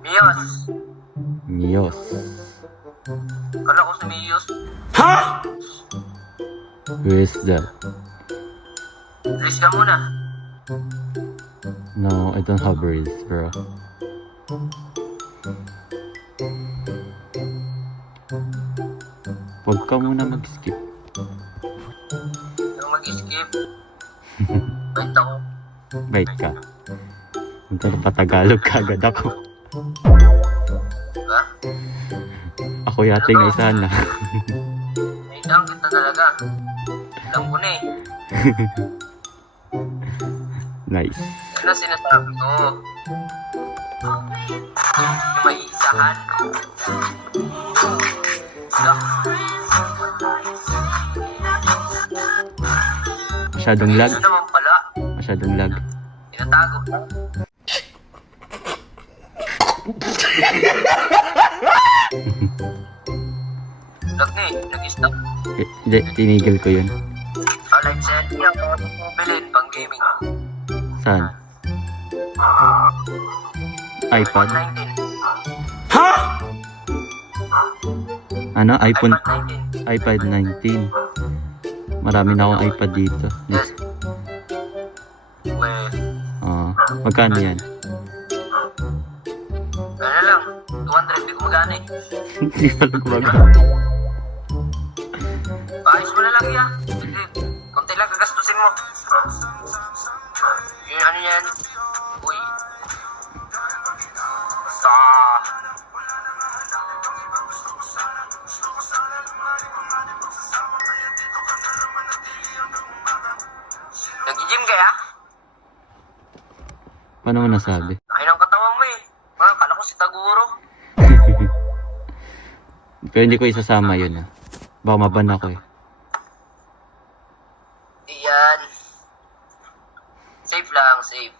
Miyos. Miyos. Kala ko si Miyos. Who is that? Alis ka muna. No, I don't have words, bro. Huwag ka muna mag-skip. Yung mag-skip. Bait ako. Bait ka. Ito na Tagalog kagad ako. Diba? Ako yata yung isa na. Naitang kita talaga. Alam ko na eh. Nice. Yan ang sinasabi ko. May isahan. Masyadong lag. Ano naman pala? Masyadong lag. Tinatago ko. Lag na eh. Nag-stop. Hindi, tinigil ko yun. Like send niya ako bilhin pang gaming. Saan? iPad? 19. Ano? iPhone? iPad 19. iPad 19. Marami na akong iPad dito. Yes. Well, Magkano yan? ano lang. 200. Hindi ko magana eh. Hindi pala gumagawa. Paayos mo na lang yan. Konti lang gagastusin mo. Yung ano yan. Uy. Sa. Nag-gym kaya? Paano mo nasabi? Ay ng katawan mo eh. Kala ko si Taguro. Pero hindi ko isasama yun ah. Baka maban ako eh. Iyan. Safe lang, safe.